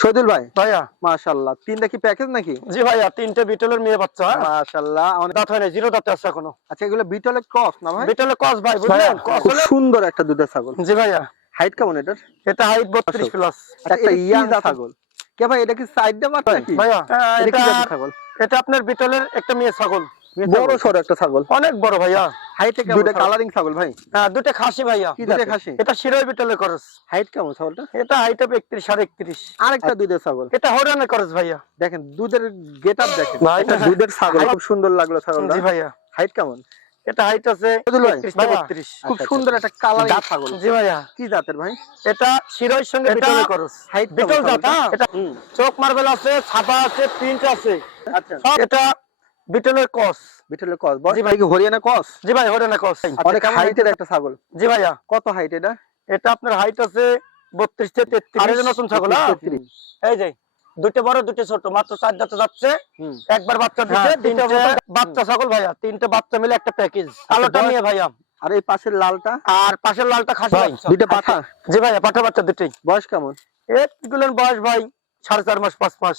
শহীদুল ভাই? ভাইয়া। মাশাআল্লাহ। তিনটা কি প্যাকেজ নাকি? জি ভাইয়া তিনটে বিটলের মেয়ে বাচ্চা? মাশাআল্লাহ অনেক দাঁত হয় না জিরো দাঁতে আছে এখনও। আচ্ছা এগুলো বিটলের ক্রস না ভাই? বিটলের কস ভাই বুঝলেন? কস খুব সুন্দর একটা দুধের ছাগল। জি ভাইয়া। হাইট কেমন এটার? এটা হাইট বত্রিশ আচ্ছা। প্লাস একটা ইয়াং ছাগল। কে ভাই এটা কি সাইডটা মাত্র নাকি? ভাইয়া এটা ছাগল? এটা আপনার বিটলের একটা মেয়ে ছাগল। বড় একটা ছাগল। অনেক বড় ভাইয়া। হাইটে কেমন দুটো কালারিং ছাগল ভাই। হ্যাঁ দুটো খাসি ভাইয়া। দুটো খাসি? এটা শিরোই বিটলের খরচ। হাইট কেমন ছাগলটা? এটা হাইট হবে একত্রিশ সাড়ে একত্রিশ। আরেকটা দুধের ছাগল। এটা খরচ ভাইয়া। দেখেন দুধের গেটআপ দেখেন। ভাই, এটা দুধের ছাগল খুব সুন্দর লাগল ছাগলটা। জি ভাইয়া। হাইট কেমন? এটা হাইট আছে 31 32 খুব আচ্ছা, সুন্দর আচ্ছা। একটা কালারিং ছাগল। জি ভাইয়া। কি জাতের ভাই? এটা শিরোইর সঙ্গে খরচ। হাইট বিটল জাত হ্যাঁ? এটা চোখ মার্বেল আছে ছাপা আছে প্রিন্ট আছে। আচ্ছা। এটা বিটলের কস। বিটলের কস। জি ভাই। কি হরিয়ানা কস? জি ভাই হরিয়ানা কস। অনেক হাইটের একটা ছাগল। জি ভাইয়া। কত হাইট এটা? এটা আপনার হাইট আছে বত্রিশ থেকে তেত্রিশ। আর নতুন ছাগল? 33 এই যে দুটো বড় দুটো ছোট মাত্র চার দাঁতে যাচ্ছে। একবার বাচ্চা দিচ্ছে হ্যাঁ, তিনটে বাচ্চা ছাগল ভাইয়া। তিনটে বাচ্চা মিলে একটা প্যাকেজ কালোটা নিয়ে ভাইয়া। আর এই পাশের লালটা? আর পাশের লালটা খাসি ভাই। দুইটা পাঠা। জি ভাইয়া পাঠা বাচ্চা দুটোই। বয়স কেমন? এগুলোর বয়স ভাই সাড়ে চার মাস পাঁচ মাস।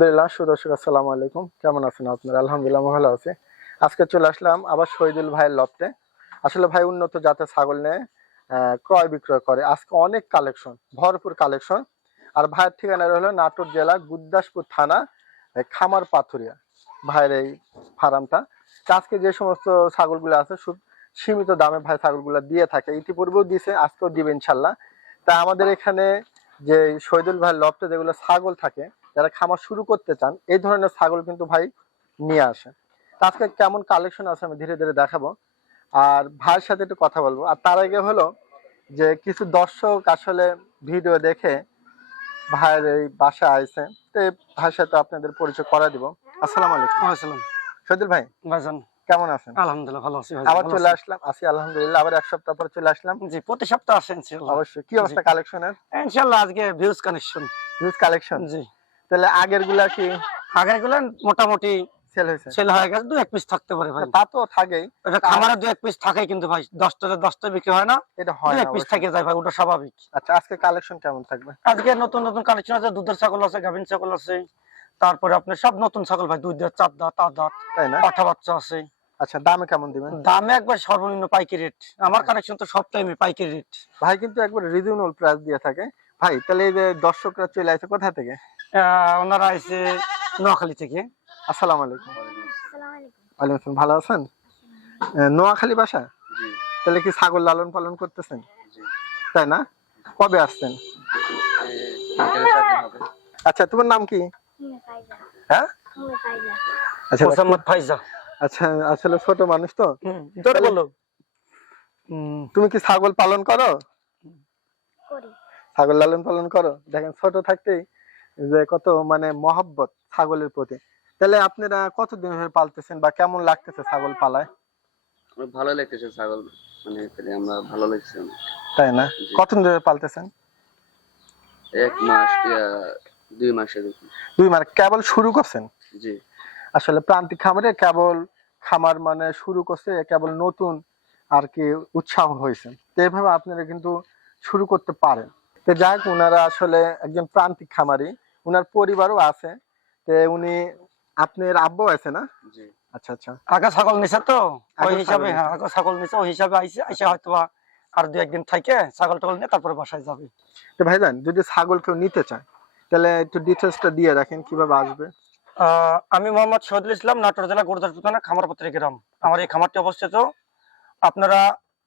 আলহামদুলিল্লাহ, সুদর্শক, আসসালামু আলাইকুম। কেমন আছেন আপনারা? আলহামদুলিল্লাহ, ভালো আছি। আজকে চলে আসলাম আবার শহীদুল ভাইয়ের লফটে। আসলে ভাই উন্নত জাতের ছাগল নিয়ে ক্রয় বিক্রয় করে। আজকে অনেক কালেকশন, ভরপুর কালেকশন। আর ভাইয়ের ঠিকানা হলো নাটোর জেলা গুদ্দাসপুর থানা খামার পাথুরিয়া। ভাইয়ের এই ফার্মটা। আজকে যে সমস্ত ছাগলগুলো আছে সীমিত দামে ভাই ছাগলগুলো দিয়ে থাকে, ইতিপূর্বেও দিয়েছে আজকেও দিবে ইনশাল্লাহ। তা আমাদের এখানে যে শহীদুল ভাইয়ের লফটে যেগুলো ছাগল থাকে যারা খামার শুরু করতে চান এই ধরনের ছাগল কিন্তু ভাই নিয়ে আসে তা আজকে কেমন কালেকশন আছে আমি ধীরে ধীরে দেখাবো। আর ভাইয়ের সাথে একটু কথা বলব। আর তার আগে হলো যে কিছু দর্শক আসলে ভিডিও দেখে ভাইয়ের এই বাসায় আইছে তো এই ভাইয়ের সাথে আপনাদের পরিচয় করা দিব। আসসালামু আলাইকুম। আসসালাম। শহীদুল ভাই ভাইজান। কেমন আছেন? আলহামদুলিল্লাহ ভালো আছি আবার চলে আসলাম। আসি আলহামদুলিল্লাহ আবার এক সপ্তাহ পর চলে আসলাম। জি প্রতি সপ্তাহ আসেন ইনশাআল্লাহ। অবশ্যই। কি অবস্থা কালেকশনের ইনশাআল্লাহ আজকে ভিউজ কানেকশন ভিউজ কালেকশন জি। তাহলে আগেরগুলা কি আগেরগুলো মোটামুটি সেল হয়েছে। সেল হয়ে গেছে দু এক পিস থাকতে পারে ভাই। তা তো থাকেই। এটা খামারে দু এক পিস থাকে কিন্তু ভাই দশটাতে দশটা বিক্রি হয় না এটা হয় এক পিস থেকে যায় ভাই ওটা স্বাভাবিক। আচ্ছা আজকে কালেকশন কেমন থাকবে? আজকে নতুন নতুন কালেকশন আছে দুধের ছাগল আছে গাভিন ছাগল আছে তারপরে আপনার সব নতুন ছাগল ভাই দুই দাঁত চার দাঁত আট দাঁত তাই না? পাঠা বাচ্চা আছে। আচ্ছা দামে কেমন দিবেন? দামে একবার সর্বনিম্ন পাইকারি রেট আমার কালেকশন তো সব টাইমে পাইকারি রেট ভাই কিন্তু একবার রিজনেবল প্রাইস দিয়ে থাকে। ভাই তাহলে এই যে দর্শকরা চলে আসে কোথা থেকে? ওনারা এসে নোয়াখালী থেকে। আসসালামু আলাইকুম। ওয়ালাইকুম আসসালাম। ভালো আছেন? নোয়াখালী বাসা? তাহলে কি ছাগল লালন পালন করতেছেন? তাই না? কবে আসছেন? আচ্ছা তোমার নাম কি? হ্যাঁ? আচ্ছা মোসাম্মদ ফাইজা। আচ্ছা আসলে ছোট মানুষ তো। জোরে বলো। তুমি কি ছাগল পালন করো। ছাগল লালন পালন করো? দেখেন ছোট থাকতেই যে কত মানে মহব্বত ছাগলের প্রতি। তাহলে আপনারা কতদিন ধরে পালতেছেন বা কেমন লাগতেছে ছাগল পালায়? ভালো লাগতেছে ছাগল মানে আমরা ভালো লাগছে তাই না। কতদিন ধরে পালতেছেন? এক মাস দুই মাস দুই মাস কেবল শুরু করছেন? জি। আসলে প্রান্তিক খামারে কেবল খামার মানে শুরু করছে কেবল নতুন আর কি উৎসাহ হয়েছে। তো এইভাবে আপনারা কিন্তু শুরু করতে পারেন। তো যাই হোক ওনারা আসলে একজন প্রান্তিক খামারি। ওনার পরিবারও আছে। তো উনি আপনার আব্বু আছে না? আচ্ছা আচ্ছা। আগে ছাগল নিছে তো? ওই হিসাবে হ্যাঁ আগে ছাগল নিছে ওই হিসাবে আইসে আইসে হয়তো আর দু একদিন থাকে ছাগল টাগল নিয়ে তারপরে বাসায় যাবে। তো ভাইজান যদি ছাগল কেউ নিতে চায় তাহলে একটু ডিটেলসটা দিয়ে রাখেন কীভাবে আসবে? আহ, আমি মোহাম্মদ শহীদুল ইসলাম নাটোর জেলা গুরুদাসপুর থানা খামারপত্রী গ্রাম। আমার এই খামারটি অবস্থিত। আপনারা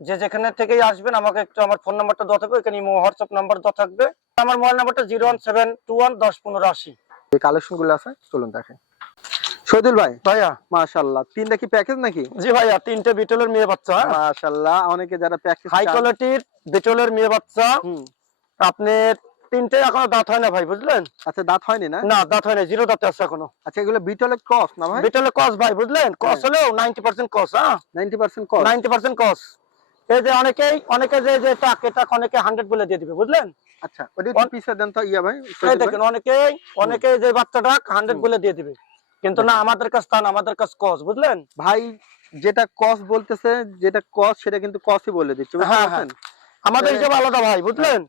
যে যেখানে থেকেই আসবেন আমাকে একটু আমার ফোন নাম্বারটা দেওয়া থাকবে এখানে হোয়াটসঅ্যাপ নাম্বার দেওয়া থাকবে। আমার মোবাইল নাম্বারটা zero one seven two one দশ পনেরো আশি যে কালেকশনগুলো আছে চলুন দেখেন। শহীদুল ভাই ভাইয়া। তিনটা কি প্যাকেজ নাকি? জি ভাইয়া তিনটে বিটলের মেয়ে বাচ্চা। অনেকে যারা প্যাকেজ হাই কোয়ালিটির বিটলের মেয়ে বাচ্চা। হুম। আপনার তিনটে এখনও দাঁত হয় না ভাই বুঝলেন? আচ্ছা দাঁত হয়নি না? না দাঁত হয় না জিরো দাঁতে আছে এখনও। আচ্ছা এগুলো বিটলের ক্রস না ভাই? বিটলের কস ভাই বুঝলেন? কস হ্যাঁ। হলেও নাইনটি পার্সেন্ট কস হ্যাঁ। 90% ক্রস নাইনটি পার্সেন্ট কস এই যে অনেকেই অনেকে যে যে টাক এটা অনেকে হান্ড্রেড বলে দিয়ে দিবে বুঝলেন? আচ্ছা অন- পিছে দেন তো ইয়া ভাই এই দেখেন অনেকেই অনেকে যে বাচ্চাটা হান্ড্রেড হুম। বলে দিয়ে দিবে। কিন্তু না আমাদের কাছে তা আমাদের কাছে কস বুঝলেন? ভাই যেটা কস বলতেছে যেটা কস সেটা কিন্তু কসই বলে দিচ্ছে বুঝতে হ্যাঁ, আমাদের হিসাব আলাদা ভাই বুঝলেন?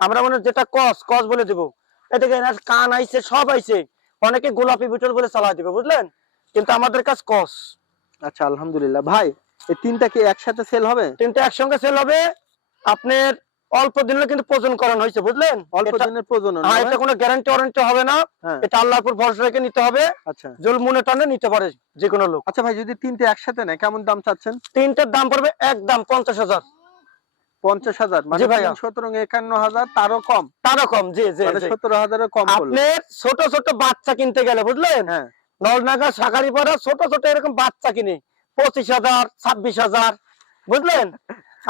আমরা মানে যেটা কস কস বলে দিব। এদিকে এনার কান আইছে সব আইছে। অনেকে গোলাপি বিটল বলে চালাই দিবে বুঝলেন? কিন্তু আমাদের কাছে কস আচ্ছা আলহামদুলিল্লাহ। ভাই এই তিনটা কি একসাথে সেল হবে? তিনটে একসঙ্গে সেল হবে। আপনার অল্প দিনে কিন্তু প্রজন করানো হয়েছে বুঝলেন? অল্প দিনের প্রজনন হ্যাঁ এটা কোনো গ্যারান্টি ওয়ারেন্টি হবে না। হ্যাঁ। এটা আল্লাহর উপর ভরসা রেখে নিতে হবে। আচ্ছা। জল মনে টানে নিতে পারে যে কোনো লোক। আচ্ছা ভাই যদি তিনটে একসাথে নেয় কেমন দাম চাচ্ছেন? তিনটার দাম পড়বে একদম পঞ্চাশ হাজার। পঞ্চাশ হাজার মানে। সতেরো একান্ন হাজার তারও কম। তারও কম জি জি সতেরো হাজারের কম আপনার ছোট ছোট বাচ্চা কিনতে গেলে বুঝলেন? হ্যাঁ। নলনাগা শাকারি পড়া ছোট ছোট এরকম বাচ্চা কিনে। পঁচিশ হাজার ছাব্বিশ হাজার বুঝলেন?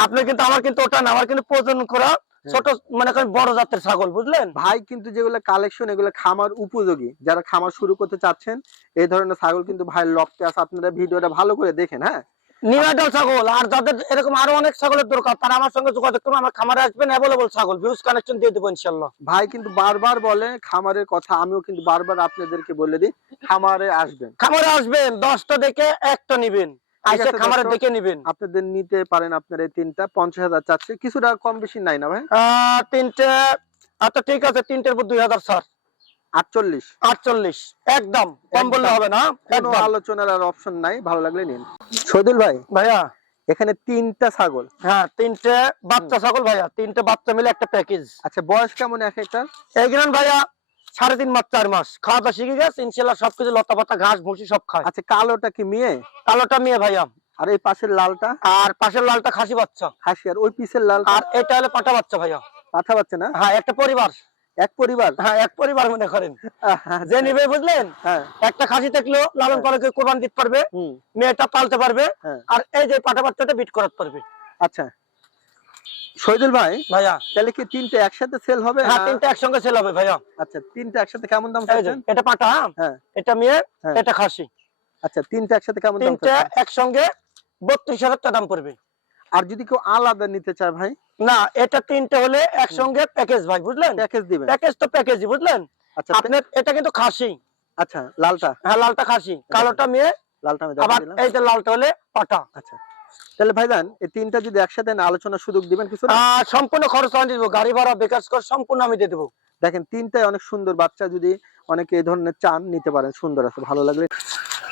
আপনি কিন্তু আমার কিন্তু ওটা না আমার কিন্তু প্রজনন করা ছোট মানে বড় জাতের ছাগল বুঝলেন? ভাই কিন্তু যেগুলো কালেকশন এগুলো খামার উপযোগী। যারা খামার শুরু করতে চাচ্ছেন এই ধরনের ছাগল কিন্তু ভাই লক্ষ্যে আছে। আপনারা ভিডিওটা ভালো করে দেখেন হ্যাঁ? নিরাডাল ছাগল আর যাদের এরকম আরও অনেক ছাগলের দরকার তারা আমার সঙ্গে যোগাযোগ করুন আমার খামারে আসবেন অ্যাভেলেবল ছাগল ভিউজ কানেকশন দিয়ে দেবো ইনশাল্লাহ ভাই কিন্তু বারবার বলে খামারের কথা আমিও কিন্তু বারবার আপনাদেরকে বলে দিই খামারে আসবেন। খামারে আসবেন দশটা দেখে একটা নিবেন দেখে আপনাদের নিতে পারেন আপনার এই তিনটা পঞ্চাশ হাজার চাচ্ছে কিছুটা কম বেশি নাই না ভাই? আহ, তিনটে আচ্ছা ঠিক আছে তিনটের উপর দুই হাজার স্যার আটচল্লিশ। আটচল্লিশ। একদম কম বললে হবে না। কোনো আলোচনার আর অপশন নাই ভালো লাগলে নিন। শহীদুল ভাই ভাইয়া। এখানে তিনটা ছাগল। হ্যাঁ তিনটে বাচ্চা ছাগল ভাইয়া তিনটে বাচ্চা মিলে একটা প্যাকেজ আচ্ছা বয়স কেমন এক একটা? এগুলো ভাইয়া সাড়ে তিন মাস চার মাস। খাওয়া দাওয়া শিখে গেছে ইনশাল্লাহ সবকিছু লতা পাতা ঘাস ভুসি সব খায়। আচ্ছা কালোটা কি মেয়ে? কালোটা মেয়ে ভাইয়া। আর এই পাশের লালটা? আর পাশের লালটা খাসি বাচ্চা। হাসি আর ওই পিসের লাল আর এটা হলে পাটা বাচ্চা ভাইয়া। পাঠা বাচ্চা না? হ্যাঁ একটা পরিবার। এক পরিবার? হ্যাঁ এক পরিবার মনে করেন। যে নিবে বুঝলেন? হ্যাঁ। একটা খাসি থাকলেও লালন কোরবান দিতে পারবে মেয়েটা পালতে পারবে হ্যাঁ। আর এই যে পাটা বাচ্চাটা বিট করাতে পারবে। আচ্ছা। শহীদুল ভাই ভাইয়া। তাহলে কি তিনটে একসাথে সেল হবে হ্যাঁ তিনটা একসঙ্গে সেল হবে ভাইয়া। আচ্ছা তিনটে একসাথে কেমন দাম চাচ্ছেন? এটা পাটা হ্যাঁ? হ্যাঁ। এটা মেয়ে। এটা খাসি। আচ্ছা তিনটে একসাথে কেমন দাম তিনটা একসঙ্গে বত্রিশ হাজার টাকা দাম পড়বে। আর যদি কেউ আলাদা নিতে চায় ভাই? না এটা তিনটে হলে একসঙ্গে প্যাকেজ ভাই বুঝলেন? প্যাকেজ দিবেন। প্যাকেজ তো প্যাকেজই বুঝলেন? আচ্ছা আপনার এটা কিন্তু খাসি। আচ্ছা লালটা? হ্যাঁ লালটা খাসি। কালোটা মেয়ে লালটা আমি আবার দেখাই দিলাম। এই যে লালটা হলে পাটা আচ্ছা। তাহলে ভাইজান এই তিনটা যদি একসাথে না আলোচনার সুযোগ দিবেন কিছু না? সম্পূর্ণ খরচ আমি দেবো। গাড়ি ভাড়া বেকার কর সম্পূর্ণ আমি দিয়ে দেবো। দেখেন তিনটাই অনেক সুন্দর বাচ্চা যদি অনেকে এই ধরনের চান নিতে পারেন। সুন্দর আছে ভালো লাগলে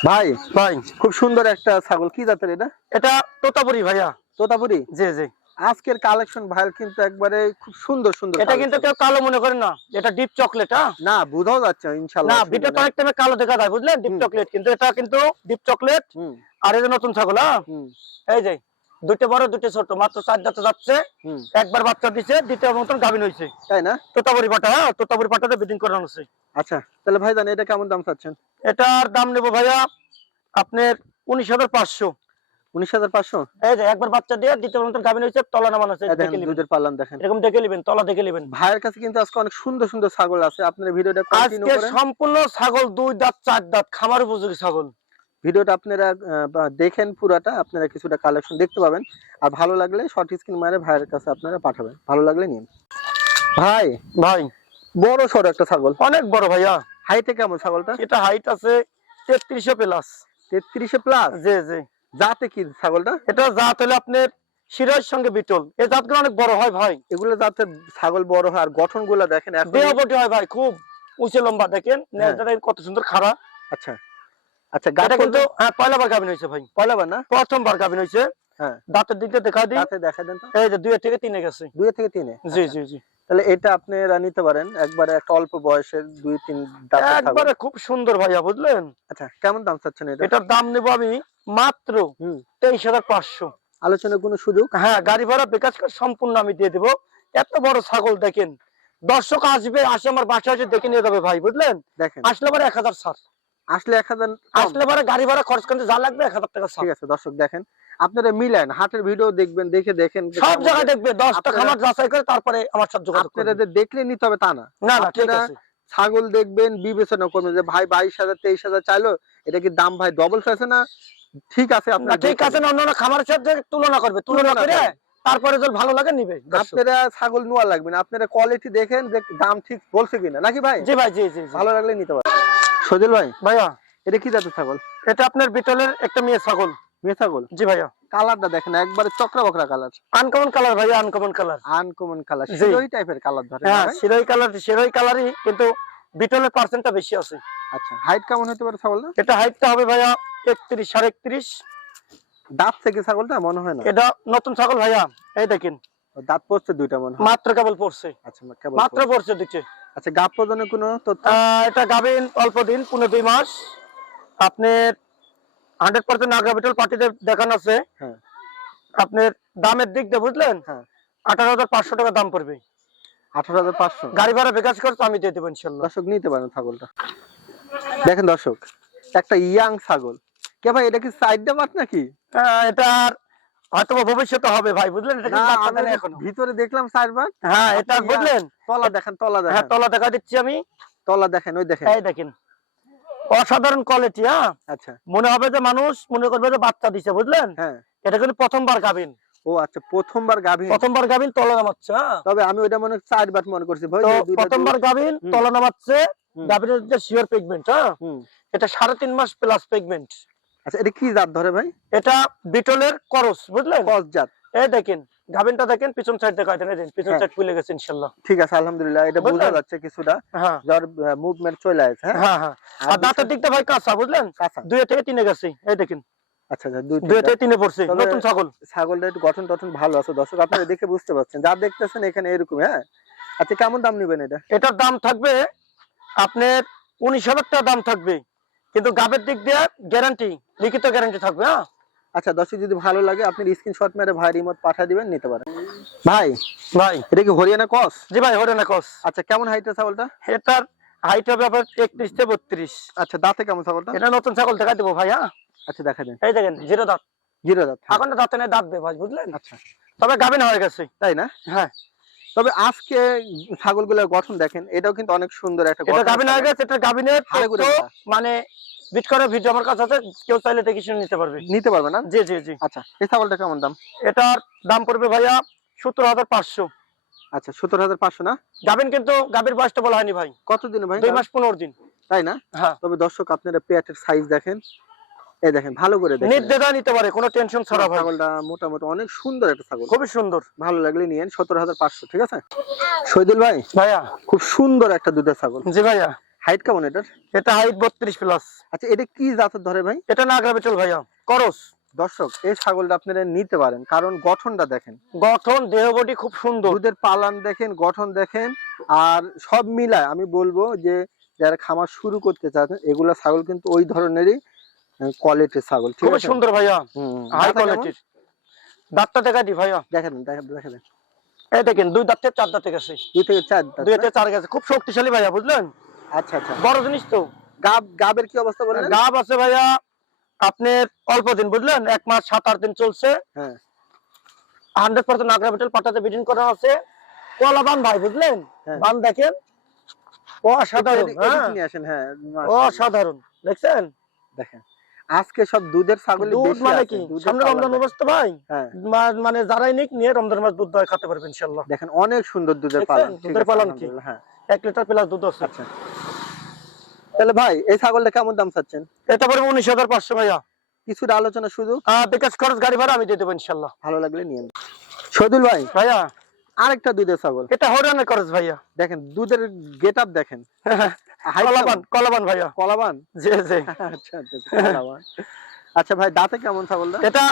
ভাই ভাই। খুব সুন্দর একটা ছাগল। কি জাতের এটা? এটা তোতাপুরি ভাইয়া। তোতাপুরি? জি জি। আজকের কালেকশন ভাইয়ের কিন্তু একবারে খুব সুন্দর সুন্দর এটা কিন্তু কেউ কালো মনে করেন না। এটা ডিপ চকলেট হ্যাঁ? না বুঝাও যাচ্ছে ইনশাল্লাহ না ভিডিও তো। অনেক টাইমে কালো দেখা যায় বুঝলেন? ডিপ চকলেট কিন্তু এটা কিন্তু ডিপ চকলেট আর যে নতুন ছাগল হ্যাঁ? এই যে দুটো বড় দুটো ছোট মাত্র চার দাঁতে যাচ্ছে। একবার বাচ্চা দিছে দ্বিতীয় মতন গাভিন হয়েছে তাই না? তোতাপুরি পাটা হ্যাঁ? তোতাপুরি পাটাতে বিডিং করানো হচ্ছে। আচ্ছা তাহলে ভাই ভাইজান এটা কেমন দাম চাচ্ছেন? এটার দাম নেব ভাইয়া আপনার উনিশ হাজার পাঁচশো। উনিশ হাজার পাঁচশো? এই যে একবার বাচ্চা দিয়ে দ্বিতীয় মতন গাভিন হয়েছে তলা নামানো আছে দুধের পাল্লান দেখেন। এরকম দেখে নিবেন তলা দেখে নিবেন। ভাইয়ের কাছে কিন্তু আজকে অনেক সুন্দর সুন্দর ছাগল আছে। আপনারা ভিডিওটা আজকে সম্পূর্ণ ছাগল দুই দাঁত চার দাঁত খামার উপযোগী ছাগল। ভিডিওটা আপনারা দেখেন পুরাটা আপনারা কিছুটা কালেকশন দেখতে পাবেন। আর ভালো লাগলে শর্ট স্ক্রিন মারে ভাইয়ের কাছে আপনারা পাঠাবেন। ভালো লাগলে নিন। ভাই ভাই। বড় সড়ো একটা ছাগল। অনেক বড় ভাইয়া। হাইটে কেমন ছাগলটা? এটা হাইট আছে তেত্রিশে প্লাস তেত্রিশে প্লাস জি জি। জাতে কি ছাগলটা? এটা জাত হলে আপনার শিরার সঙ্গে বিটল। এই জাতগুলো অনেক বড় হয় ভাই। এগুলো জাতের ছাগল বড় হয় আর গঠনগুলা দেখেন দেহবটি হয় ভাই খুব উঁচে লম্বা দেখেন? হ্যাঁ। কত সুন্দর খাড়া। আচ্ছা। আচ্ছা এটা গাটা কিন্তু কিন্তু হ্যাঁ পয়লাবার গাভিন হয়েছে ভাই। পয়লাবার না? প্রথমবার গাভিন হয়েছে হ্যাঁ। দাঁতের দিকটা দেখা দিই। দেখা দেন এই যে দুই থেকে তিনে গেছে। দুই থেকে তিনে? জি। জি জি। তাহলে এটা আপনারা নিতে পারেন। একবারে একটা অল্প বয়সের দুই তিন ছাগল। একবারে খুব সুন্দর ভাইয়া বুঝলেন? আচ্ছা কেমন দাম চাচ্ছেন এটা? এটার দাম নেব আমি মাত্র তেইশ হাজার পাঁচশো। আলোচনার কোনো সুযোগ? হ্যাঁ গাড়ি ভাড়া বিকাশ করে সম্পূর্ণ আমি দিয়ে দেবো। এত বড় ছাগল দেখেন। দর্শক আসবে আসে আমার বাসায় এসে দেখে নিয়ে যাবে ভাই বুঝলেন? দেখেন। আসলে পরে এক হাজার ছাড়। আসলে এক হাজার আসলে পরে গাড়ি ভাড়া খরচ করতে যা লাগবে এক হাজার টাকা ঠিক আছে দর্শক দেখেন আপনারা মিলেন হাটের ভিডিও দেখবেন দেখে দেখেন সব জায়গায় দেখবে দশটা খামার যাচাই করে তারপরে আমার যোগাযোগ আপনারা যে দেখলে নিতে হবে তা না। না ঠিক আছে। ছাগল দেখবেন বিবেচনা করবেন যে ভাই বাইশ হাজার তেইশ হাজার চাইলো এটা কি দাম ভাই ডবল চাইছে না? ঠিক আছে আপনার ঠিক আছে না অন্য খামারের সাথে তুলনা করবে তুলনা করে তারপরে যদি ভালো লাগে নিবে। আপনারা ছাগল নেওয়া লাগবে না। আপনারা কোয়ালিটি দেখেন যে দাম ঠিক বলছে কিনা। নাকি ভাই? জি ভাই জি জি জি। ভালো লাগলে নিতে পারেন। সজল ভাই? ভাইয়া। এটা কি জাতের ছাগল? এটা আপনার বিটলের একটা মেয়ে ছাগল। মেয়ে ছাগল? জি ভাইয়া। কালারটা দেখেন একবারে চক্রা বকরা কালার। আনকমন কালার ভাইয়া আনকমন কালার আনকমন কালার। সেই টাইপের কালার ধরে হ্যাঁ? শিরোই কালার শিরোই কালারই কিন্তু বিটলের পার্সেন্টটা বেশি আছে। আচ্ছা হাইট কেমন হতে পারে ছাগলটা? এটা হাইটটা হবে ভাইয়া একত্রিশ সাড়ে একত্রিশ। দাঁত থেকে ছাগলটা মনে হয় না। এটা নতুন ছাগল ভাইয়া এই দেখেন। দাঁত পড়ছে দুইটা মনে হয়। মাত্র কেবল পড়ছে। আচ্ছা মাত্র পড়ছে। দিচ্ছে আচ্ছা গাপ প্রদানের কোনো তথ্য? এটা গাবেন অল্প দিন পনেরো দুই মাস। আপনার হান্ড্রেড পার্সেন্ট নাগরা পার্টিতে দেখানো আছে। হ্যাঁ। আপনার দামের দিক দিয়ে বুঝলেন? হ্যাঁ। আঠারো হাজার পাঁচশো টাকা দাম পড়বে। আঠারো হাজার পাঁচশো? গাড়ি ভাড়া বিকাশ করতে আমি দিয়ে দেবো ইনশাল্লাহ। দর্শক নিতে পারেন ছাগলটা। দেখেন দর্শক একটা ইয়াং ছাগল। কে ভাই এটা কি সাইড মাঠ নাকি? এটার হয়তো ভবিষ্যতে হবে ভাই বুঝলেন? এটা কিন্তু বাচ্চা আমি দেয় না এখনও ভিতরে দেখলাম হ্যাঁ এটা বুঝলেন? তলা দেখেন তলা হ্যাঁ দেখেন। তলা দেখা দিচ্ছি আমি। তলা দেখেন ওই দেখেন। এই দেখেন। অসাধারণ কোয়ালিটি হ্যাঁ? আচ্ছা। মনে হবে যে মানুষ মনে করবে যে বাচ্চা দিছে বুঝলেন? হ্যাঁ। এটা কিন্তু প্রথমবার গাবিন ও আচ্ছা প্রথমবার গাভী প্রথমবার গাবিন তলা নামাচ্ছে হ্যাঁ? তবে আমি ওইটা মনে চার বার মনে করছি ভাই প্রথমবার গাবিন তলা নামাচ্ছে। গাবিনের যে শিওর পেগমেন্ট হ্যাঁ? এটা সাড়ে তিন মাস প্লাস পেগমেন্ট আচ্ছা এটা কি জাত ধরে ভাই? এটা বিটলের করস বুঝলেন? কস জাত। এই দেখেন গাবিনটা দেখেন পিছন সাইড দেখা এটা দেখেন পিছন হ্যাঁ। সাইড খুলে গেছে ইনশাল্লাহ। ঠিক আছে আলহামদুলিল্লাহ এটা বোঝা যাচ্ছে কিছুটা হ্যাঁ। যার মুভমেন্ট চলে আসছে হ্যাঁ? হ্যাঁ হ্যাঁ। আর দাঁতের দিকটা ভাই কাঁচা বুঝলেন? দুই থেকে তিনে গেছে এই দেখেন। আচ্ছা আচ্ছা তিনে পড়ছে নতুন ছাগল। গঠন টঠন ভালো আছে দর্শক আপনারা দেখে বুঝতে পারছেন। যা দেখতেছেন এখানে এরকম হ্যাঁ? আচ্ছা কেমন দাম নেবেন এটা? এটার দাম থাকবে আপনার উনিশ হাজার টাকা দাম থাকবে। কিন্তু গাবের দিক দিয়ে গ্যারান্টি লিখিত গ্যারান্টি থাকবে হ্যাঁ? আচ্ছা দর্শক যদি ভালো লাগে আপনি স্ক্রিনশট মেরে ভাই রিমোট পাঠিয়ে দিবেন নিতে পারেন। ভাই ভাই এটা কি হরিয়ানা কস জি ভাই হরিয়ানা কস আচ্ছা কেমন হাইটের ছাগলটা? এটার হাইট হবে আপনার একত্রিশ থেকে বত্রিশ। আচ্ছা দাঁতে কেমন ছাগলটা? এটা নতুন ছাগল দেখা দেবো ভাই হ্যাঁ? আচ্ছা দেখা দেন। এই দেখেন জিরো দাঁত। জিরো দাঁত। এখন দাঁতে নেই দাঁত ভাই বুঝলেন? আচ্ছা। তবে গাবিন হয়ে গেছে। তাই না? হ্যাঁ। তবে আজকে ছাগলগুলোর গঠন দেখেন এটাও কিন্তু অনেক সুন্দর একটা এটা এটা গাবিনের। মানে বিট করার ভিডিও আমার কাছে আছে কেউ চাইলে দেখে শুনে নিতে পারবে। নিতে পারবে না? জি জি জি। আচ্ছা এই ছাগলটা কেমন দাম? এটার দাম পড়বে ভাইয়া সত্তর হাজার পাঁচশো। আচ্ছা সত্তর হাজার পাঁচশো না? গাবিন কিন্তু গাবির বয়সটা বলা হয়নি ভাই। কতদিন ভাই দুই মাস পনেরো দিন। তাই না? হ্যাঁ। তবে দর্শক আপনারা পেটের সাইজ দেখেন। এই দেখেন ভালো করে দেখেন। নির্দেদা নিতে পারে কোনো টেনশন ছাড়া ভাই। ছাগলটা মোটামুটি অনেক সুন্দর একটা ছাগল। খুবই সুন্দর। ভালো লাগলে নিয়েন সত্তর হাজার পাঁচশো ঠিক আছে? শহীদুল ভাই ভাইয়া। খুব সুন্দর একটা দুধের ছাগল। জি ভাইয়া। হাইট কেমন এটার? এটা হাইট বত্রিশ প্লাস আচ্ছা এটা কি জাতের ধরে ভাই? এটা ভাইয়া করস। দর্শক এই ছাগলটা আপনারা নিতে পারেন কারণ গঠনটা দেখেন। গঠন দেহ বডি খুব সুন্দর। দুধের পালান দেখেন গঠন দেখেন আর সব মিলায় আমি বলব যে যারা খামার শুরু করতে চান এগুলা ছাগল কিন্তু ওই ধরনেরই কোয়ালিটির ছাগল আছে? সুন্দর ভাইয়া। হাই কোয়ালিটির দাঁতটা দেখা দি ভাইয়া। দেখেন দেখেন দেখেন এই দেখেন দুই দাঁত থেকে চার দাঁতে গেছে দুই থেকে চার দাঁত দুই থেকে চার গেছে। খুব শক্তিশালী ভাইয়া বুঝলেন? আচ্ছা আচ্ছা। বড় জিনিস তো। গাব গাবের কি অবস্থা বলেন গাব আছে ভাইয়া আপনার অল্প দিন বুঝলেন? এক মাস সাত আট দিন চলছে। হ্যাঁ। হান্ড্রেড পার্সেন্ট আগ্রা বিটল পাটাতে বিডিং করা আছে। কলা বান ভাই বুঝলেন? হ্যাঁ। বান দেখেন? অসাধারণ হ্যাঁ। হ্যাঁ। অসাধারণ দেখছেন? দেখেন। আজকে সব দুধের ছাগল দুধ মানে কি? সামনে রমজান মাস তো ভাই। হ্যাঁ। মানে যারাই নিক নিয়ে রমজান মাস দুধ দয় খেতে পারবে ইনশাল্লাহ। দেখেন অনেক সুন্দর দুধের পালন দুধের পালন কি? হ্যাঁ। এক লিটার প্লাস দুধ আছে। আচ্ছা। তাহলে ভাই এই ছাগলটা কেমন দাম চাচ্ছেন? এটা পড়বে উনিশ হাজার পাঁচশো ভাইয়া। কিছুটা আলোচনা শুধু? বিকাশ খরচ গাড়ি ভাড়া আমি দিয়ে দেবো ইনশাল্লাহ। ভালো লাগলে নিয়ে। শহীদুল ভাই ভাইয়া। আরেকটা দুধের ছাগল। এটা হরিয়ানা খরচ ভাইয়া। দেখেন দুধের গেটআপ দেখেন। কলাবান কলাবান ভাইয়া। কলাবান? জি জি। আচ্ছা আচ্ছা আচ্ছা, কলাবান। আচ্ছা ভাই দাঁতে কেমন ছাগলটা এটা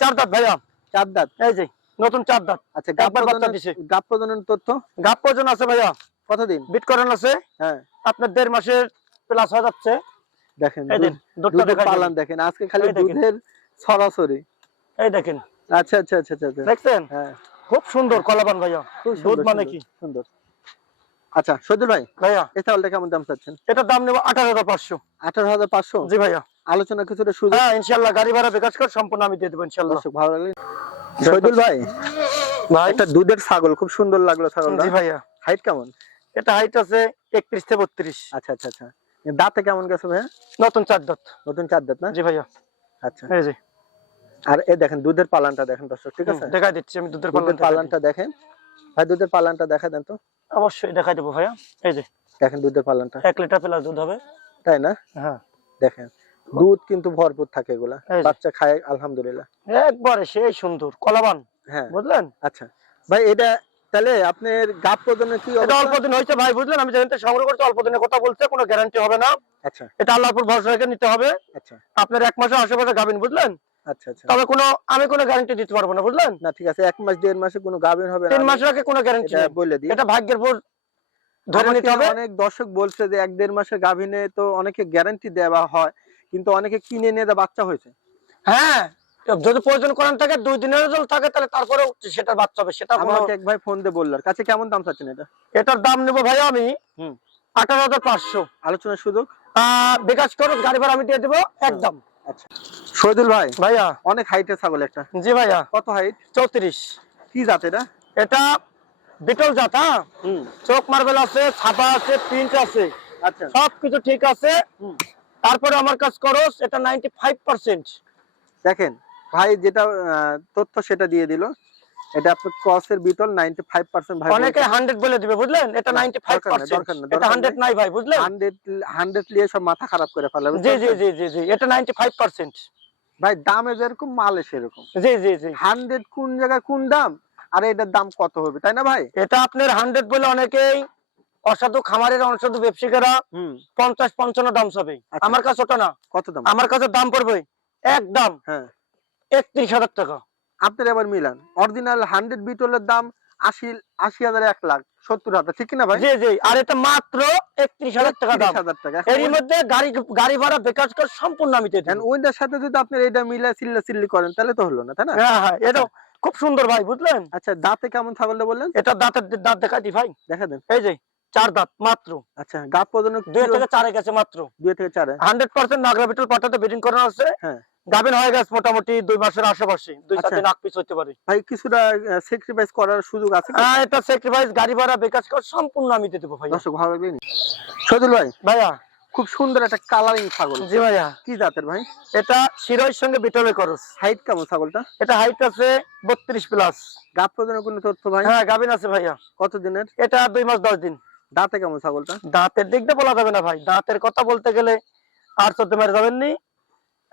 চার দাঁত ভাইয়া। চার দাঁত? এই যে নতুন চার দাঁত। আচ্ছা গাব বাচ্চা দিছে। গাব প্রজনন তথ্য? গাপ পর্যন্ত আছে ভাইয়া। কতদিন? বিট করান আছে। হ্যাঁ। আপনার দেড় মাসের প্লাস হয়ে যাচ্ছে। দেখেন এই দুধটা পালান দেখেন আজকে খালি। দুধের ছড়াছড়ি এই দেখেন। আচ্ছা আচ্ছা আচ্ছা আচ্ছা আচ্ছা। দেখছেন? হ্যাঁ। খুব সুন্দর কলাবান ভাইয়া। খুব দুধ সুন্দর, মানে কি? সুন্দর। আচ্ছা সৈদুল ভাই ভাইয়া। এই কেমন দাম চাচ্ছেন? এটার দাম নেব আঠারো হাজার পাঁচশো। আঠারো হাজার পাঁচশো? জি ভাইয়া। আলোচনা কিছুটা সুযোগ হ্যাঁ ইনশাল্লাহ গাড়ি ভাড়া বিকাশ কর সম্পূর্ণ আমি দিয়ে দেবো ইনশাল্লাহ। ভালো লাগলে সৈদুল ভাই ভাই। একটা দুধের ছাগল খুব সুন্দর লাগল ছাগলটা। জি ভাইয়া। হাইট কেমন? এটা হাইট আছে একত্রিশ থেকে বত্রিশ। আচ্ছা আচ্ছা আচ্ছা। দাঁতে কেমন গেছে ভাইয়া? নতুন চার দাঁত। নতুন চার দাঁত না? জি ভাইয়া। আচ্ছা। এই যে। আর এ দেখেন দুধের পালানটা দেখেন দর্শক ঠিক আছে? দেখাই দিচ্ছি আমি দুধের পালানটা দেখেন। ভাই দুধের পালানটা দেখা দেন তো। অবশ্যই দেখাই দেবো ভাইয়া। এই যে দেখেন দুধের পালানটা এক লিটার প্লাস দুধ হবে। তাই না? হ্যাঁ। দেখেন দুধ কিন্তু ভরপুর থাকে এগুলা। বাচ্চা খায় আলহামদুলিল্লাহ। একবারে সেই সুন্দর কলাবান। হ্যাঁ। বুঝলেন? আচ্ছা। ভাই এটা তাহলে আপনার গাপ প্রদানের কি এটা অল্প দিন হয়েছে ভাই বুঝলেন? আমি যেখান থেকে সংগ্রহ করছি অল্প দিনের কথা বলছে কোনো গ্যারান্টি হবে না। আচ্ছা। এটা আল্লাহর উপর ভরসা রেখে নিতে হবে। আচ্ছা। আপনার এক মাসের আশেপাশে গাবেন বুঝলেন? আচ্ছা আচ্ছা। তবে কোনো আমি কোনো গ্যারান্টি দিতে পারব না বুঝলেন? না ঠিক আছে এক মাস দেড় মাসে কোনো হবে না। তিন মাসের আগে কোনো গ্যারান্টি নেই। বলে দিই। এটা ভাগ্যের উপর ধরে নিতে হবে। অনেক দর্শক বলছে যে এক দেড় মাসের গাভিনে তো অনেকে গ্যারান্টি দেওয়া হয় কিন্তু অনেকে কিনে নিয়ে বাচ্চা হয়েছে। হ্যাঁ যদি প্রয়োজন করেন থাকে দুই দিনের রেজাল্ট থাকে তাহলে তারপরে সেটার বাচ্চা হবে সেটা আমাকে এক ভাই ফোন দিয়ে বলল কাছে কেমন দাম চাচ্ছেন এটা? এটার দাম নেব ভাই আমি হুম। আঠারো হাজার পাঁচশো। আলোচনার সুযোগ? বিকাশ খরচ গাড়ি ভাড়া আমি দিয়ে দেবো একদম। আচ্ছা। শহীদুল ভাই ভাইয়া। অনেক হাইটের ছাগল একটা। জি ভাইয়া। কত হাইট চৌত্রিশ। কি জাত এটা? এটা বিটল জাত হ্যাঁ? হুম। চোখ মার্বেল আছে ছাপা আছে প্রিন্ট আছে। আচ্ছা। সবকিছু ঠিক আছে। তারপরে আমার কাজ খরচ এটা নাইনটি ফাইভ পার্সেন্ট দেখেন ভাই যেটা তথ্য সেটা দিয়ে দিল। এটা আপনার ক্রসের বিটল নাইনটি ফাইভ পার্সেন্ট ভাই অনেকে হান্ড্রেড বলে দিবে বুঝলেন? এটা না, নাইনটি ফাইভ দরকার নাই, পার্সেন্ট দরকার নাই, এটা দরকার হান্ড্রেড নাই। নাই ভাই বুঝলেন? হান্ড্রেড হান্ড্রেড নিয়ে সব মাথা খারাপ করে ফেলে জি জি জি জি জি এটা নাইনটি ফাইভ পার্সেন্ট ভাই দামে যেরকম মালে সেরকম। জি জি জি। হান্ড্রেড কোন জায়গায় কোন দাম? আর এটার দাম কত হবে তাই না ভাই? এটা আপনার হান্ড্রেড বলে অনেকেই অসাধু খামারের অসাধু ব্যবসায়ীরা হুম। পঞ্চাশ পঞ্চান্ন দাম চাবে। আচ্ছা। আমার কাছে ওটা না। কত দাম? আমার কাছে দাম পড়বে একদম হ্যাঁ। একত্রিশ হাজার টাকা। আপনার এবার মিলান। অরিজিনাল হান্ড্রেড বিটলের দাম আশি আশি হাজার এক লাখ সত্তর হাজার ঠিক না ভাই? জি জি আর এটা মাত্র একত্রিশ হাজার টাকা দাম। 30,000 টাকা। এরই মধ্যে গাড়ি গাড়ি ভাড়া বেকার কর সম্পূর্ণ আমি এখন ওইটার সাথে যদি আপনার এটা মিলা চিল্লা চিল্লি করেন তাহলে তো হলো না তাই না? হ্যাঁ হ্যাঁ এটা খুব সুন্দর ভাই বুঝলেন? আচ্ছা দাঁতে কেমন ছাগলটা বললেন? এটা দাঁতের দাঁত দেখা দি ভাই। দেখা দেন। এই যে চার দাঁত মাত্র। আচ্ছা গাপ পর্যন্ত দুই থেকে চারে গেছে মাত্র। দুই থেকে চারে? হান্ড্রেড পার্সেন্ট নাগরা বিটল করানো আছে। হ্যাঁ। গাভিন হয়ে গেছে মোটামুটি দুই মাসের আশেপাশে। দুই চার আচ্ছা। দিন আগ পিছ হতে পারে। ভাই কিছুটা স্যাক্রিফাইস করার সুযোগ আছে হ্যাঁ এটা স্যাক্রিফাইস গাড়ি ভাড়া বেকার কর সম্পূর্ণ আমি দিয়ে দেবো ভাই দর্শক ভালো লাগবে ভাই ভাইয়া। খুব সুন্দর একটা কালারিং ছাগল। জি ভাইয়া। কি জাতের ভাই? এটা শিরোয়ের সঙ্গে বিটলে খরচ। হাইট কেমন ছাগলটা? এটা হাইট আছে বত্রিশ প্লাস গাপ পর্যন্ত কোনো তথ্য ভাই? হ্যাঁ গাভিন আছে ভাইয়া। কত দিনের এটা দুই মাস দশ দিন। দাঁতে কেমন ছাগলটা? দাঁতের দিক দিয়ে বলা যাবে না ভাই। দাঁতের কথা বলতে গেলে আর চোদ্দ মারে যাবেন নি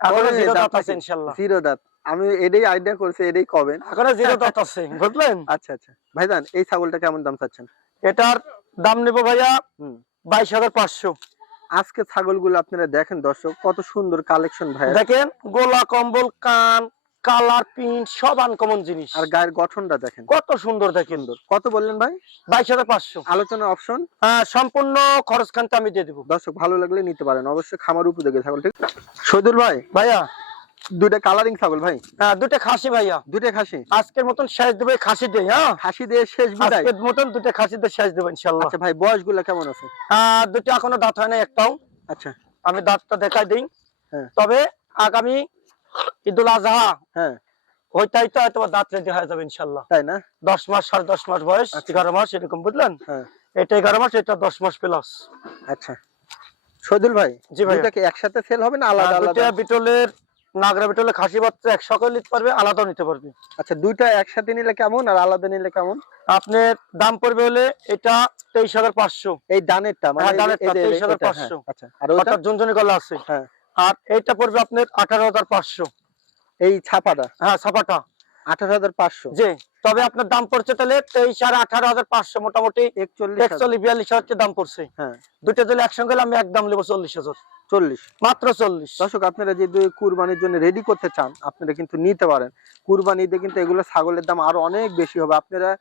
এখনও ওই জিরো দাঁত দাঁত আছে আছে। ইনশাল্লাহ। জিরো দাঁত। আমি এটাই আইডিয়া করছি এটাই কবেন। এখনও জিরো দাঁত আছে বুঝলেন? আচ্ছা আচ্ছা। ভাইজান এই ছাগলটা কেমন দাম চাচ্ছেন? এটার দাম নেব ভাইয়া বাইশ হাজার পাঁচশো। আজকে ছাগলগুলো আপনারা দেখেন দর্শক কত সুন্দর কালেকশন ভাই দেখেন গোলা কম্বল কান কালার প্রিন্ট সব আনকমন জিনিস। আর গায়ের গঠনটা দেখেন। কত সুন্দর দেখেন। কত বললেন ভাই? বাইশ হাজার পাঁচশো। আলোচনা অপশন হ্যাঁ সম্পূর্ণ খরচ খানটা আমি দিয়ে দেবো। দর্শক ভালো লাগলে নিতে পারেন। অবশ্যই খামার উপযোগী ছাগল ঠিক শহীদুল ভাই ভাইয়া। দুইটা কালারিং ছাগল ভাই? হ্যাঁ দুটো খাসি ভাইয়া। দুইটা খাসি? আজকের মতন শেষ দেবে খাসি দিয়ে হ্যাঁ? খাসি দিয়ে শেষ বিদায়। আজকের মতন দুটো খাসি দিয়ে শেষ দেবো ইনশাল্লাহ। আচ্ছা ভাই বয়সগুলো কেমন আছে? দুটো এখনও দাঁত হয় না একটাও। আচ্ছা। আমি দাঁতটা দেখাই দিই। হ্যাঁ। তবে আগামী ঈদুল আজহা। হ্যাঁ। ওইটাই তো হয়তো দাঁত রেডি হয়ে যাবে ইনশাল্লাহ। তাই না? দশ মাস সাড়ে দশ মাস বয়স আচ্ছা। এগারো মাস এরকম বুঝলেন? হ্যাঁ। এটা এগারো মাস এটা দশ মাস প্লাস আচ্ছা। শহীদুল ভাই জি ভাইয়া। দুইটা একসাথে সেল হবে না আলাদা আলাদা? বিটলের নাগরা খাসি বাচ্চা নিতে পারবে আলাদাও নিতে পারবে। আচ্ছা দুইটা একসাথে নিলে কেমন আর আলাদা নিলে কেমন? আপনার দাম পড়বে হলে এটা তেইশ হাজার পাঁচশো। এই ডানেরটা মানে হ্যাঁ, এই যে- ডানেরটা, এই যে- 23,500 এটা, হ্যাঁ, আচ্ছা। আর ওটা আছে। হ্যাঁ। আর এইটা পড়বে আপনার আঠারো হাজার পাঁচশো। এই ছাপাটা? হ্যাঁ ছাপাটা। আঠারো হাজার পাঁচশো? জি তবে আপনার দাম পড়ছে তাহলে তেইশ আর আঠারো হাজার পাঁচশো মোটামুটি একচল্লিশ বিয়াল্লিশ হাজার দাম পড়ছে। হ্যাঁ। দুইটা যদি একসঙ্গে আমি একদম নেব চল্লিশ হাজার। চল্লিশ। মাত্র চল্লিশ। দর্শক আপনারা যদি কুরবানির জন্য রেডি করতে চান আপনারা কিন্তু নিতে পারেন। কুরবানিতে কিন্তু এগুলো ছাগলের দাম আরও অনেক বেশি হবে। আপনারা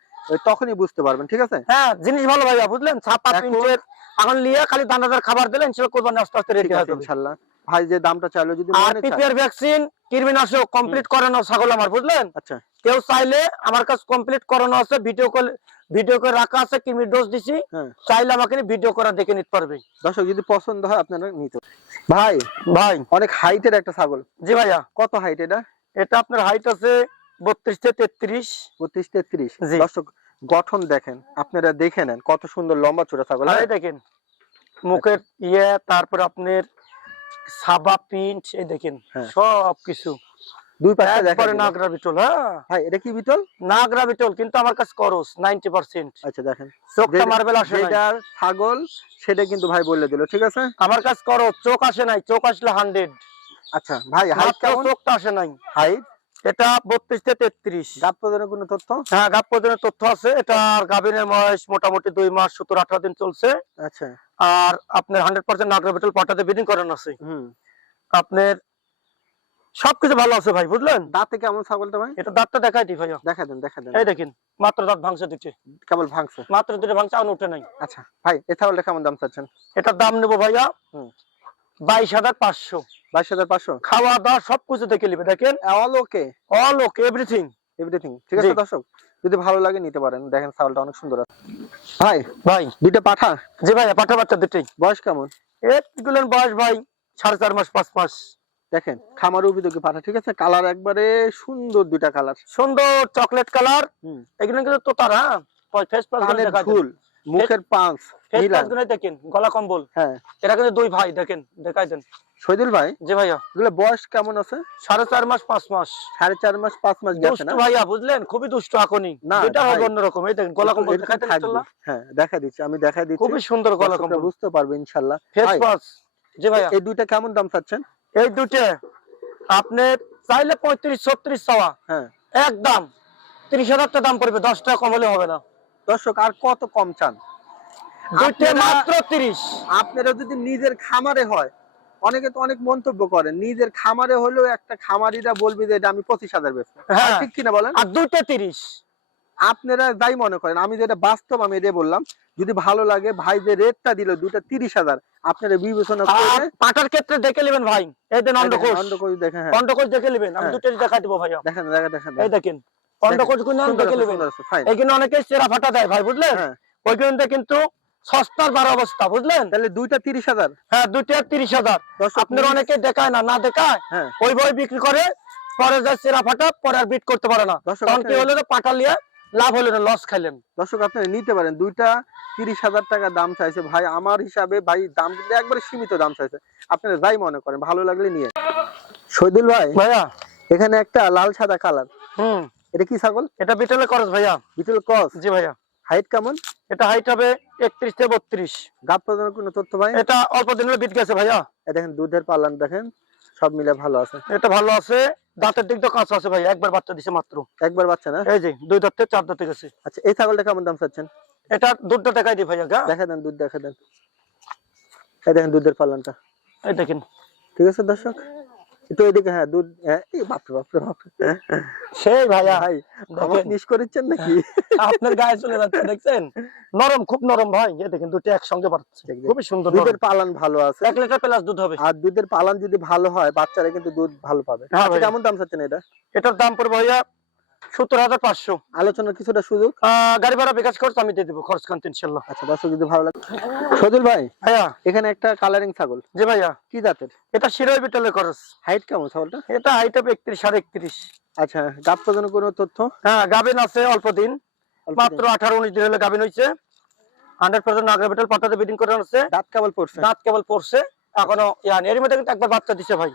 তখনই বুঝতে পারবেন ঠিক আছে? হ্যাঁ জিনিস ভালো ভাইয়া বুঝলেন? ছাপা এখন- নিয়ে খালি দানাদার খাবার দিলেন সেটা কোরবানি আস্তে আস্তে রেডি যাবে। ইনশাল্লাহ। ভাই যে দামটা চাইলো যদি আর পিপিআর ভ্যাকসিন কীটনাশক কমপ্লিট করানো ছাগল আমার বুঝলেন? আচ্ছা। কেউ চাইলে আমার কাছে কমপ্লিট করানো আছে ভিডিও কল ভিডিও করে রাখা আছে ডোজ দিছি। হ্যাঁ। চাইলে আমাকে ভিডিও করা দেখে নিতে পারবে। দর্শক যদি পছন্দ হয় আপনারা নিতে ভাই ভাই। অনেক হাইটের একটা ছাগল। জি ভাইয়া। কত হাইট এটা? এটা আপনার হাইট আছে বত্রিশ থেকে তেত্রিশ। বত্রিশ তেত্রিশ। দর্শক গঠন দেখেন আপনারা দেখে নেন কত সুন্দর লম্বা চূড়া ছাগল। দেখেন। মুখের ইয়ে তারপর আপনার সাবা এই দেখেন হ্যাঁ। সব কিছু দুই পাশে দেখা নাগরা বিটল হ্যাঁ? ভাই এটা কি বিটল? নাগরা বিটল কিন্তু আমার কাছে করস নাইনটি পার্সেন্ট। আচ্ছা দেখেন। চোখটা মার্বেল আসে নাই। ছাগল সেটা কিন্তু ভাই বলে দিল ঠিক আছে? আমার কাছে করো চোখ আসে নাই চোখ আসলে হান্ড্রেড আচ্ছা ভাই হাইট কেমন? চোখটা আসে নাই। হাইট এটা বত্রিশ থেকে তেত্রিশ। গাপ প্রদানের কোনো তথ্য? হ্যাঁ পর্যন্ত তথ্য আছে। এটা গাভিনের বয়স মোটামুটি দুই মাস সত্তর আঠারো দিন চলছে। আচ্ছা। আর আপনার হান্ড্রেড পার্সেন্ট নাগরা পাটাতে বিডিং করানো আছে। আপনার সবকিছু ভালো আছে ভাই বুঝলেন? দাঁতে কেমন ছাগলটা ভাই? এটা দাঁতটা দেখাই দি ভাইয়া। দেখা দেন দেখা দেন। এই দেখেন মাত্র দাঁত ভাঙছে দিচ্ছে কেবল ভাঙছে? মাত্র দুটো ভাঙছে আর উঠে নাই। আচ্ছা ভাই এই ছাগলটা কেমন দাম চাচ্ছেন? এটার দাম নেব ভাইয়া। বাইশ হাজার পাঁচশো। বাইশ হাজার পাঁচশো? খাওয়া দাওয়া সবকিছু দেখে নিবে দেখেন? All okay all okay everything everything ঠিক আছে দর্শক? যদি ভালো লাগে নিতে পারেন। দেখেন ছাগলটা অনেক সুন্দর আছে। ভাই ভাই। দুইটা পাঠা? জি ভাইয়া পাঠা বাচ্চা দুটোই বয়স কেমন? এগুলোর বয়স ভাই সাড়ে চার মাস পাঁচ মাস। দেখেন খামার উপযোগী পাঠা ঠিক আছে? কালার একবারে সুন্দর দুইটা কালার। সুন্দর চকলেট কালার। এগুলো কিন্তু তো তারা ফেস প্লাস কানের ঝুল। মুখের পাঁচ দেখেন গলা কম্বল। হ্যাঁ। এরা কিন্তু দুই ভাই দেখেন দেখাই দেন। শহীদুল ভাই? জি ভাইয়া। এগুলো বয়স কেমন আছে? সাড়ে চার মাস পাঁচ মাস। সাড়ে চার মাস পাঁচ মাস গেছে না? ভাইয়া বুঝলেন? খুবই দুষ্টু এখনই না, এটা হবে অন্যরকম। এই দেখেন গলা কম্বল দেখাই দেন থাকবে। হ্যাঁ দেখা দিচ্ছি আমি দেখা দিচ্ছি। খুবই সুন্দর গলা কম্বল। বুঝতে পারবে ইনশাল্লাহ। ফেস জি ভাইয়া। এই দুইটা কেমন দাম চাচ্ছেন? এই দুটো আপনি চাইলে পঁয়ত্রিশ ছত্রিশ চাওয়া। হ্যাঁ। একদম। তিরিশ হাজার টাকা দাম পড়বে দশ টাকা কম হলে হবে না। দর্শক আর কত কম চান? আপনারা- মাত্র তিরিশ। আপনারা যদি নিজের খামারে হয় অনেকে তো অনেক মন্তব্য করেন নিজের খামারে হলেও একটা খামারিরা বলবে যে এটা আমি পঁচিশ হাজার বেচবো। হ্যাঁ। ঠিক কিনা বলেন? আর দুইটা তিরিশ। আপনারা যাই মনে করেন আমি যেটা বাস্তব আমি এটা বললাম যদি ভালো লাগে ভাই যে রেটটা দিল দুটা তিরিশ হাজার আপনারা বিবেচনা আর করে পাটার ক্ষেত্রে দেখে নেবেন ভাই এই দেন অন্ডকোষ অন্ডকোষ দেখেন হ্যাঁ। দেখে নেবেন। আমি হ্যাঁ। দুটো দেখাই দেবো ভাইয়া। দেখেন দেখেন দেখেন। এই দেখেন। অনেকে চেরা ফাটা দেয় ভাই বুঝলেন? হ্যাঁ। কিন্তু সস্তার বার অবস্থা বুঝলেন? তাহলে দুইটা তিরিশ হাজার। হ্যাঁ দুইটা তিরিশ হাজার। আপনার অনেকে দেখায় না না দেখায় হ্যাঁ। ওই বই বিক্রি করে পরে যায় চেরা ফাটা পরে আর বিট করতে পারে না। দর্শক তখন কি হলো পাটা লিয়ে লাভ হলো না লস খাইলেন। দর্শক আপনারা নিতে পারেন। দুইটা তিরিশ হাজার টাকা দাম চাইছে। ভাই আমার হিসাবে ভাই দাম কিন্তু একবারে সীমিত দাম চাইছে। আপনারা যাই মনে করেন ভালো লাগলে নিয়ে। শহীদুল ভাই ভাইয়া। এখানে একটা লাল সাদা কালার হুম। এটা কি ছাগল? এটা বিটলে খরচ ভাইয়া। বিটল ক্রস জি ভাইয়া। হাইট কেমন? এটা হাইট হবে একত্রিশ থেকে বত্রিশ। গাপ প্রদানের কোনো তথ্য ভাই? এটা অল্প দিনের বিট গেছে ভাইয়া। দেখেন দুধের পালান দেখেন সব মিলে ভালো আছে। এটা ভালো আছে দাঁতের দিক তো কাঁচা আছে ভাই একবার বাচ্চা দিছে মাত্র। একবার বাচ্চা না? এই যে দুই দাঁত থেকে চার দাঁতে গেছে। আচ্ছা এই ছাগলটা কেমন দাম চাচ্ছেন? এটা দুধটা দেখাই দি ভাইয়া গা। দেখা দেন দুধ দেখা দেন। এই দেখেন দুধের পালানটা। এই দেখেন। ঠিক আছে দর্শক? এদিকে হ্যাঁ দুধ হ্যাঁ বাপরে বাপরে বাপরে সেই ভাইয়া ভাই মিস করেছেন নাকি? আপনার গায়ে চলে যাচ্ছে দেখছেন? নরম খুব নরম ভাই এই কিন্তু একসঙ্গে বাড়ছে। খুবই সুন্দর দুধের পালন ভালো আছে। এক লিটার প্লাস দুধ হবে। আর দুধের পালন যদি ভালো হয় বাচ্চারা কিন্তু দুধ ভালো পাবে। হ্যাঁ আচ্ছা। কেমন দাম চাচ্ছেন এটা? এটার দাম পড়বে ভাইয়া সত্তর হাজার পাঁচশো। আলোচনার কিছুটা সুযোগ? গাড়ি ভাড়া বিকাশ খরচ আমি দিয়ে দেবো খরচ কান্ত ইনশাল্লাহ। আচ্ছা দর্শক যদি ভালো লাগে। সজল ভাই ভাইয়া। এখানে একটা কালারিং ছাগল। জি ভাইয়া। কি জাতের? এটা শিরোই বিটলের খরচ। হাইট কেমন ছাগলটা? এটা হাইট হবে একত্রিশ সাড়ে একত্রিশ। আচ্ছা কোনো তথ্য? হ্যাঁ গাবিন আছে অল্প দিন। মাত্র আঠারো উনিশ দিন হলে গাবিন হয়েছে hundred percent Nagra Beetal breeding করে আছে। দাঁত কেবল পড়ছে দাঁত কেবল পড়ছে এখনও ইয়ান এর মধ্যে কিন্তু একবার বাচ্চা দিছে ভাই।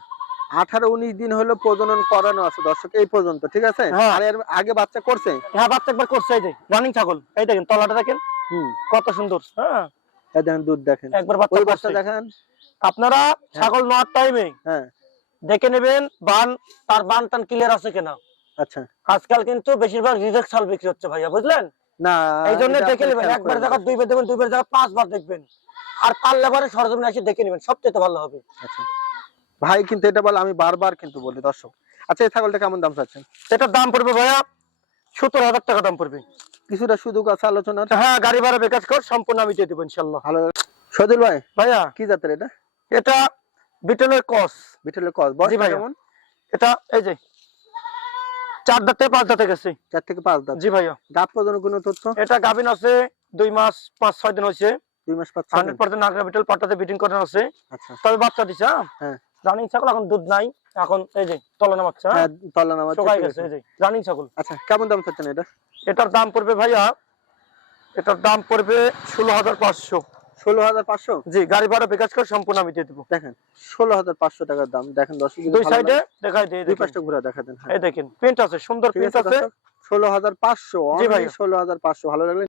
আঠারো উনিশ দিন হলো প্রজনন করানো আছে দর্শক এই পর্যন্ত ঠিক আছে? হ্যাঁ। আর এর আগে বাচ্চা করছে? হ্যাঁ বাচ্চা একবার করছে এই যে রানিং ছাগল। এই দেখেন তলাটা দেখেন। হুম। কত সুন্দর। হ্যাঁ। এই দেখেন দুধ দেখেন। একবার বাচ্চা বাচ্চা দেখেন। আপনারা ছাগল নেওয়ার টাইমে হ্যাঁ। দেখে নেবেন বান তার বান টান ক্লিয়ার আছে কিনা। আচ্ছা। আজকাল কিন্তু বেশিরভাগ রিজেক্ট ছাল বিক্রি হচ্ছে ভাইয়া বুঝলেন? না এই জন্য দেখে নেবেন একবার জায়গা। দুইবার দেখবেন দুইবার জায়গা পাঁচবার দেখবেন। আর পারলে পরে সরজমিনে এসে দেখে নেবেন সবচেয়ে ভালো হবে। আচ্ছা। ভাই কিন্তু এটা বলে আমি বারবার কিন্তু বলি দর্শক। আচ্ছা এই ছাগলটা কেমন দাম চাচ্ছেন? এটার দাম পড়বে ভাইয়া সত্তর হাজার টাকা দাম পড়বে। কিছুটা সুযোগ আছে আলোচনার হ্যাঁ গাড়ি ভাড়া বেকার কর সম্পূর্ণ আমি দিয়ে দেবো ইনশাল্লাহ। ভালো। সজল ভাই ভাইয়া। কি জাতের এটা? এটা বিটলের কস। বিটলের কস। জি ভাইয়া। কেমন? এটা এই যে চার দাঁত থেকে পাঁচ দাঁতে গেছে। চার থেকে পাঁচ দাঁত। জি ভাইয়া। গাপ প্রদানের কোনো তথ্য? এটা গাভিন আছে দুই মাস পাঁচ ছয় দিন হয়েছে। দুই মাস পাঁচ। হান্ড্রেড পার্সেন্ট নাগরা বিটল পাটাতে বিটিং করানো আছে। আচ্ছা। তবে বাচ্চা দিছে হ্যাঁ? হ্যাঁ। রানিং ছাগল এখন দুধ নাই। এখন এই যে তলানো বাচ্চা হ্যাঁ? তলা নামা শুকাই গেছে এই যে রানিং ছাগল আচ্ছা কেমন দাম চাচ্ছেন এটা? এটার দাম পড়বে ভাইয়া এটার দাম পড়বে ষোলো হাজার পাঁচশো। ষোলো হাজার পাঁচশো? জি গাড়ি ভাড়া বিকাশ করে সম্পূর্ণ আমি দিয়ে দেবো। দেখেন ষোলো হাজার পাঁচশো টাকার দাম। দেখেন যদি দুই সাইডে দেখাই দিয়ে দুই পাঁচটা ঘুরে দেখাতেন হ্যাঁ। এই দেখেন প্রিন্ট আছে সুন্দর প্রিন্ট আছে ষোলো হাজার পাঁচশো। ষোলো হাজার পাঁচশো। ভালো লাগলে